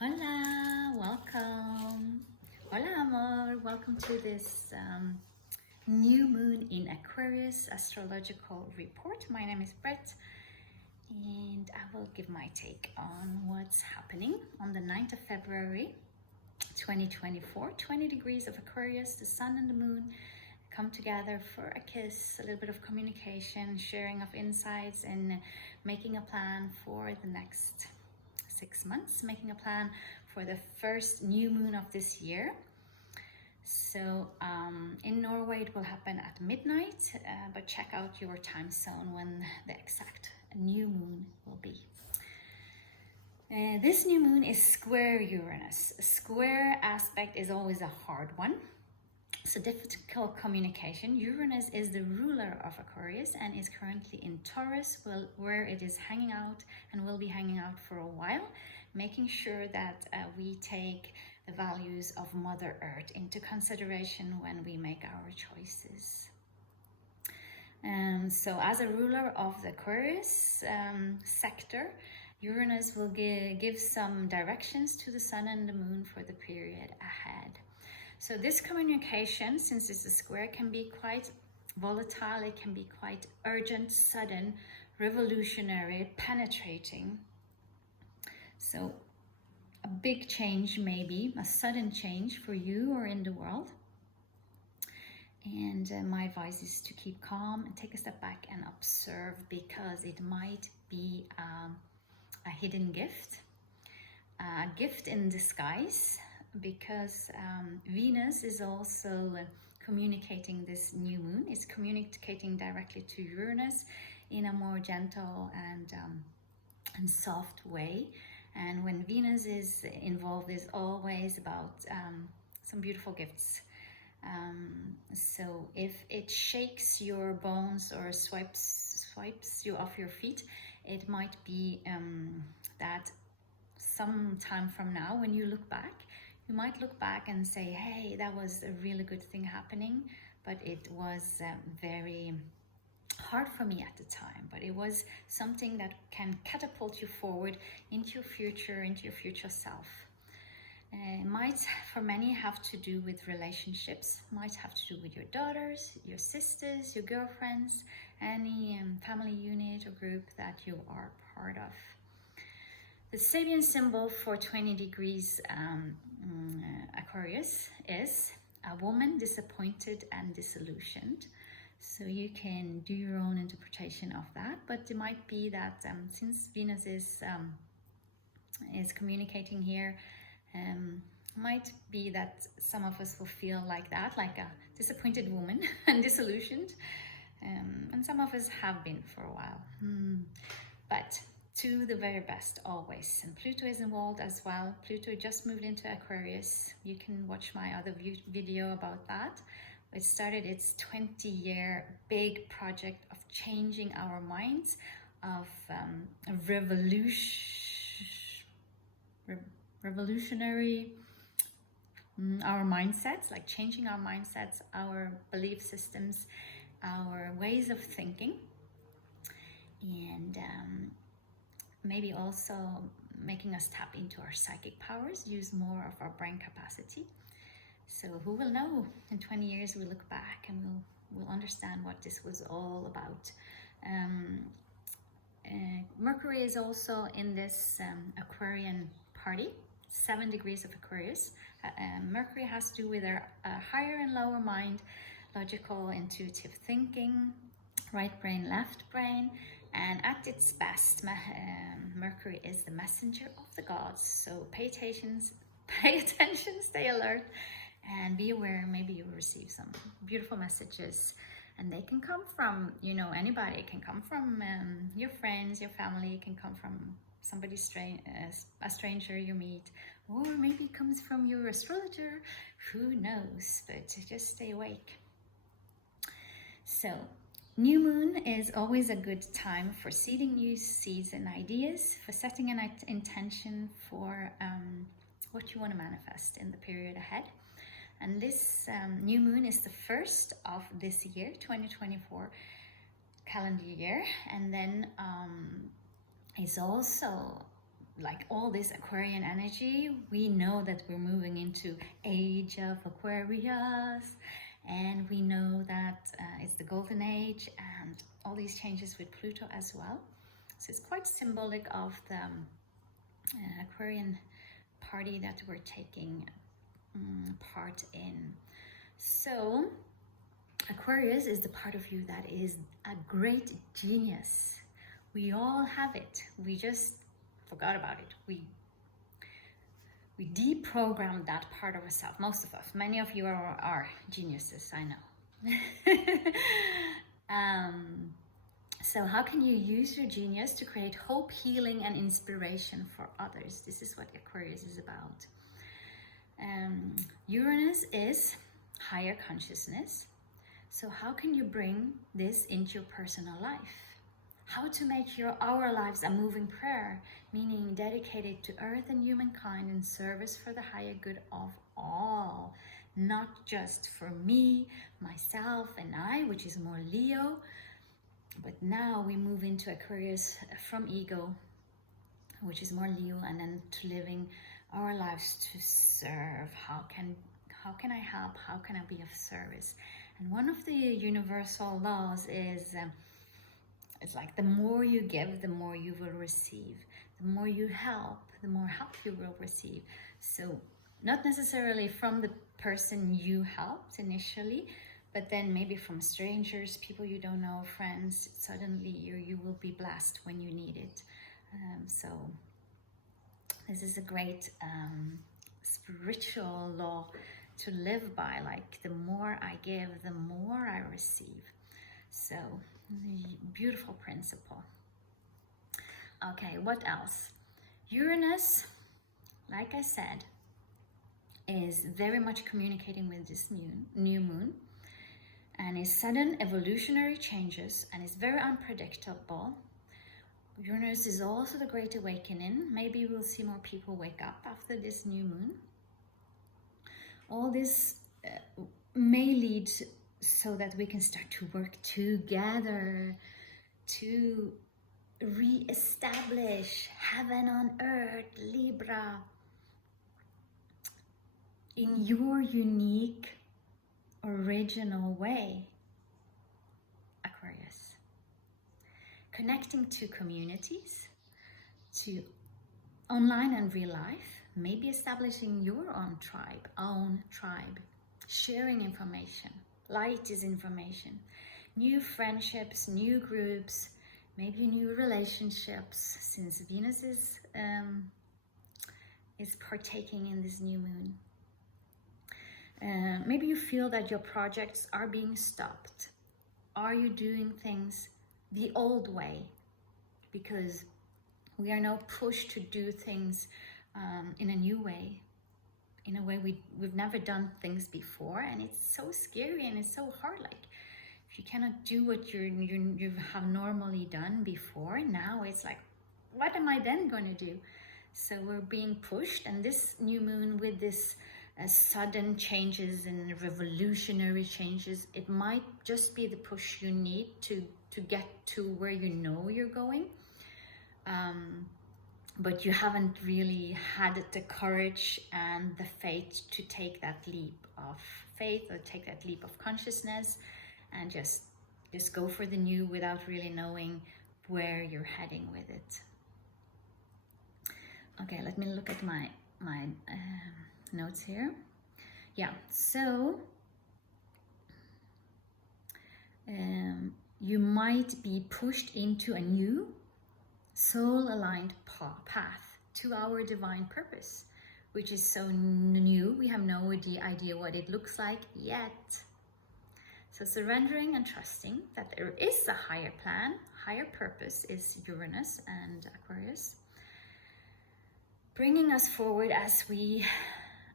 Hola, welcome. Hola, amor. Welcome to this new moon in Aquarius astrological report. My name is Brett, and I will give my take on what's happening on the 9th of February 2024. 20 degrees of Aquarius, the sun and the moon come together for a kiss, a little bit of communication, sharing of insights, and making a plan for the next 6 months, making a plan for the first new moon of this year. So in Norway it will happen at midnight, but check out your time zone when the exact new moon will be. This new moon is square Uranus. A square aspect is always a hard one. So difficult communication. Uranus is the ruler of Aquarius and is currently in Taurus, where it is hanging out and will be hanging out for a while, making sure that we take the values of Mother Earth into consideration when we make our choices. So as a ruler of the Aquarius sector, Uranus will give some directions to the sun and the moon for the period ahead. So this communication, since it's a square, can be quite volatile, it can be quite urgent, sudden, revolutionary, penetrating. So a big change, maybe a sudden change for you or in the world. And my advice is to keep calm and take a step back and observe, because it might be a hidden gift, a gift in disguise, because Venus is also communicating this new moon. It's communicating directly to Uranus in a more gentle and soft way. And when Venus is involved, it's always about some beautiful gifts. So if it shakes your bones or swipes you off your feet, it might be that some time from now, when you look back, you might look back and say, hey, that was a really good thing happening, but it was very hard for me at the time. But it was something that can catapult you forward into your future self. It might, for many, have to do with relationships, might have to do with your daughters, your sisters, your girlfriends, any family unit or group that you are part of. The Sabian symbol for 20 degrees Aquarius is a woman disappointed and disillusioned. So you can do your own interpretation of that, but it might be that since Venus is communicating here, might be that some of us will feel like that, like a disappointed woman and disillusioned, and some of us have been for a while. But to the very best always. And Pluto is involved as well. Pluto just moved into Aquarius. You can watch my other video about that. It started its 20-year big project of changing our minds, of revolutionary our mindsets, like changing our mindsets, our belief systems, our ways of thinking, and maybe also making us tap into our psychic powers, use more of our brain capacity. So who will know? In 20 years we look back and we'll understand what this was all about. Mercury is also in this Aquarian party, 7 degrees of Aquarius. Mercury has to do with our higher and lower mind, logical, intuitive thinking, right brain, left brain. And at its best, Mercury is the messenger of the gods. So pay attention, stay alert, and be aware. Maybe you will receive some beautiful messages, and they can come from, anybody. It can come from your friends, your family. It can come from somebody a stranger you meet, or maybe it comes from your astrologer. Who knows? But just stay awake. So new moon is always a good time for seeding new seeds and ideas, for setting an intention for what you want to manifest in the period ahead. And this new moon is the first of this year, 2024 calendar year, and then is also like all this Aquarian energy, we know that we're moving into age of Aquarius, and we know that it's the golden age and all these changes with Pluto as well. So it's quite symbolic of the Aquarian party that we're taking part in. So Aquarius is the part of you that is a great genius. We all have it. We just forgot about it. We deprogrammed that part of ourselves. Most of us. Many of you are geniuses, I know. So how can you use your genius to create hope, healing, and inspiration for others? This is what Aquarius is about. Uranus is higher consciousness. So how can you bring this into your personal life? How to make our lives a moving prayer, meaning dedicated to earth and humankind in service for the higher good of all, not just for me, myself, and I, which is more Leo. But now we move into Aquarius from ego, which is more Leo, and then to living our lives to serve. How can I help? How can I be of service? And one of the universal laws is it's like the more you give, the more you will receive. The more you help, the more help you will receive. So not necessarily from the person you helped initially, but then maybe from strangers, people you don't know, friends. Suddenly you will be blessed when you need it. So this is a great spiritual law to live by. Like the more I give, the more I receive. So beautiful principle. Okay, what else? Uranus, like I said, is very much communicating with this new moon, and is sudden evolutionary changes, and is very unpredictable. Uranus is also the Great Awakening. Maybe we'll see more people wake up after this new moon. All this may lead so that we can start to work together to re-establish heaven on earth, Libra, in your unique, original way, Aquarius. Connecting to communities, to online and real life, maybe establishing your own tribe, sharing information. Light is information. New friendships, new groups, maybe new relationships, since Venus is partaking in this new moon. Maybe you feel that your projects are being stopped. Are you doing things the old way? Because we are now pushed to do things in a new way, in a way we've never done things before, and it's so scary and it's so hard. Like if you cannot do what you have normally done before, now it's like, what am I then going to do? So we're being pushed, and this new moon with this sudden changes and revolutionary changes, it might just be the push you need to get to where you know you're going. But you haven't really had the courage and the faith to take that leap of faith, or take that leap of consciousness, and just go for the new without really knowing where you're heading with it. Okay, let me look at my notes here. Yeah, so you might be pushed into a new soul-aligned path to our divine purpose, which is so new. We have no idea what it looks like yet. So surrendering and trusting that there is a higher plan, higher purpose is Uranus and Aquarius, bringing us forward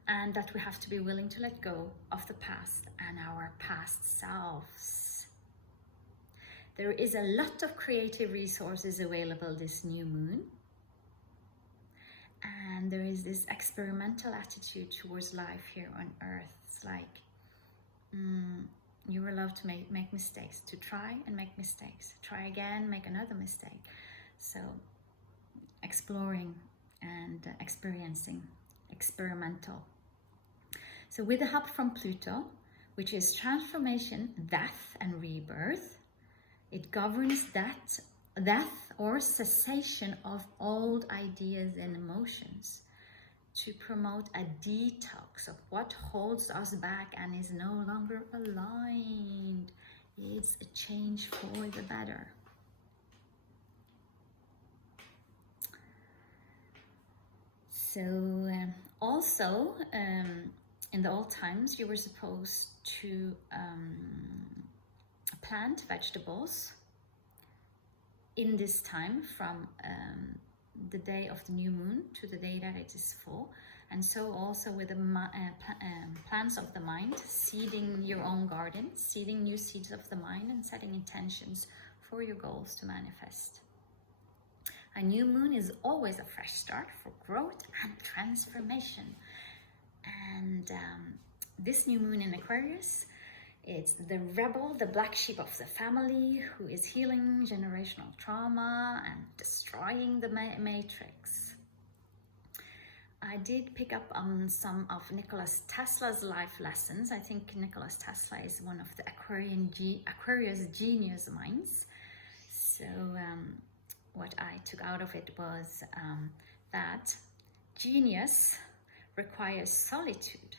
and that we have to be willing to let go of the past and our past selves. There is a lot of creative resources available this new moon. And there is this experimental attitude towards life here on Earth. It's like you're allowed to make mistakes, to try and make mistakes. Try again, make another mistake. So exploring and experiencing, experimental. So with the help from Pluto, which is transformation, death and rebirth, it governs death or cessation of old ideas and emotions, to promote a detox of what holds us back and is no longer aligned. It's a change for the better. So also in the old times, you were supposed to plant vegetables in this time from the day of the new moon to the day that it is full. And so also with the plants of the mind, seeding your own garden, seeding new seeds of the mind and setting intentions for your goals to manifest. A new moon is always a fresh start for growth and transformation. And this new moon in Aquarius, it's the rebel, the black sheep of the family, who is healing generational trauma and destroying the matrix. I did pick up on some of Nikola Tesla's life lessons. I think Nikola Tesla is one of the Aquarius genius minds. So what I took out of it was that genius requires solitude.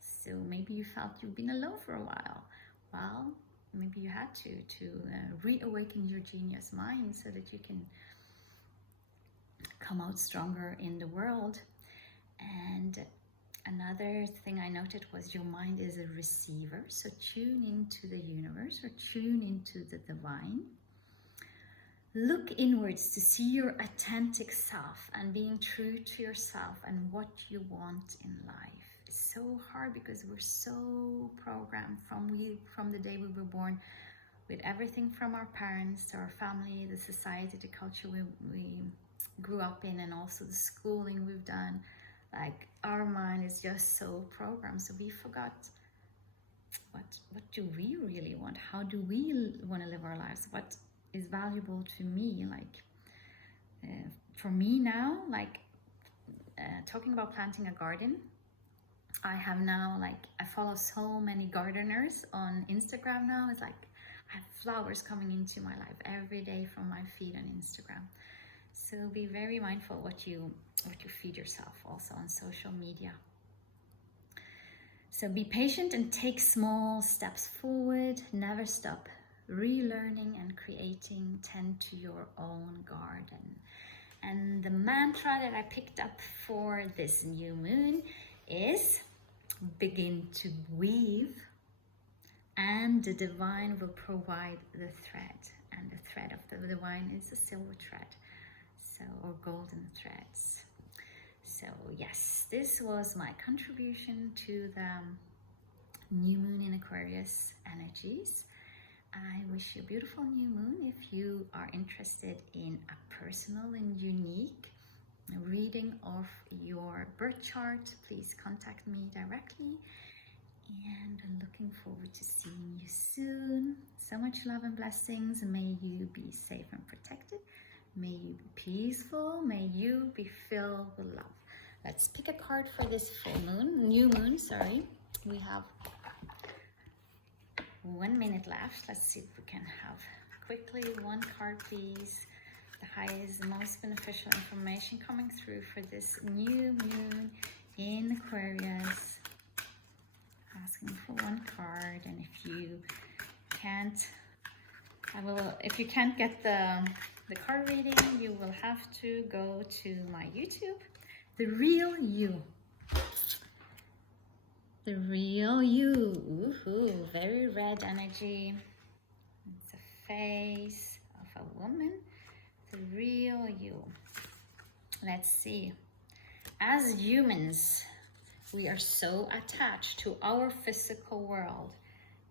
So maybe you felt you've been alone for a while. Well, maybe you had to reawaken your genius mind so that you can come out stronger in the world. And another thing I noted was your mind is a receiver. So tune into the universe or tune into the divine. Look inwards to see your authentic self and being true to yourself and what you want in life. It's so hard because we're so programmed from the day we were born, with everything from our parents to our family, the society, the culture we grew up in, and also the schooling we've done. Like, our mind is just so programmed, so we forgot what do we really want? How do we want to live our lives? What is valuable to me? Like for me now, like talking about planting a garden, I have now, like, I follow so many gardeners on Instagram now. It's like I have flowers coming into my life every day from my feed on Instagram. So be very mindful what you feed yourself also on social media. So be patient and take small steps forward. Never stop relearning and creating. Tend to your own garden. And the mantra that I picked up for this new moon is begin to weave, and the divine will provide the thread. And the thread of the divine is a silver thread, so, or golden threads. So yes, this was my contribution to the new moon in Aquarius energies. I wish you a beautiful new moon. If you are interested in a personal and unique reading of your birth chart, please contact me directly. And I'm looking forward to seeing you soon. So much love and blessings. May you be safe and protected. May you be peaceful. May you be filled with love. Let's pick a card for this new moon, sorry. We have 1 minute left. Let's see if we can have quickly one card, please. The highest, most beneficial information coming through for this new moon in Aquarius. Asking for one card, and if you can't, if you can't get the card reading, you will have to go to my YouTube. The real you. The real you. Woohoo! Very red energy. It's a face of a woman. The real you. Let's see. As humans, we are so attached to our physical world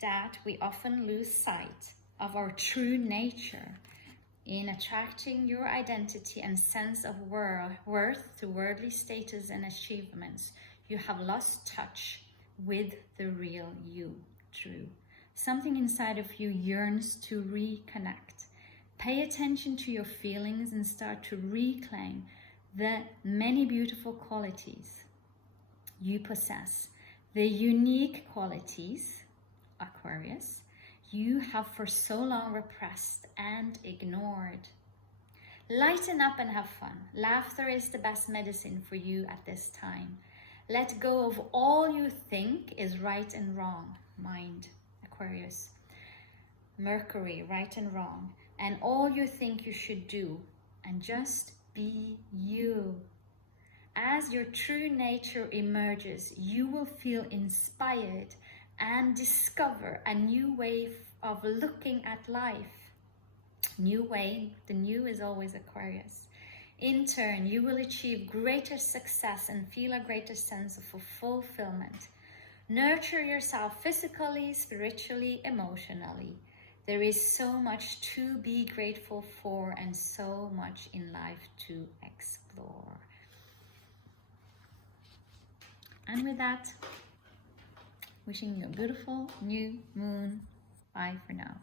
that we often lose sight of our true nature. In attracting your identity and sense of worth to worldly status and achievements, you have lost touch with the real you, true. Something inside of you yearns to reconnect. Pay attention to your feelings and start to reclaim the many beautiful qualities you possess, the unique qualities, Aquarius, you have for so long repressed and ignored. Lighten up and have fun. Laughter is the best medicine for you at this time. Let go of all you think is right and wrong, mind, Aquarius. Mercury, right and wrong, and all you think you should do, and just be you. As your true nature emerges, you will feel inspired and discover a new way of looking at life. New way, the new is always Aquarius. In turn, you will achieve greater success and feel a greater sense of fulfillment. Nurture yourself physically, spiritually, emotionally. There is so much to be grateful for and so much in life to explore. And with that, wishing you a beautiful new moon. Bye for now.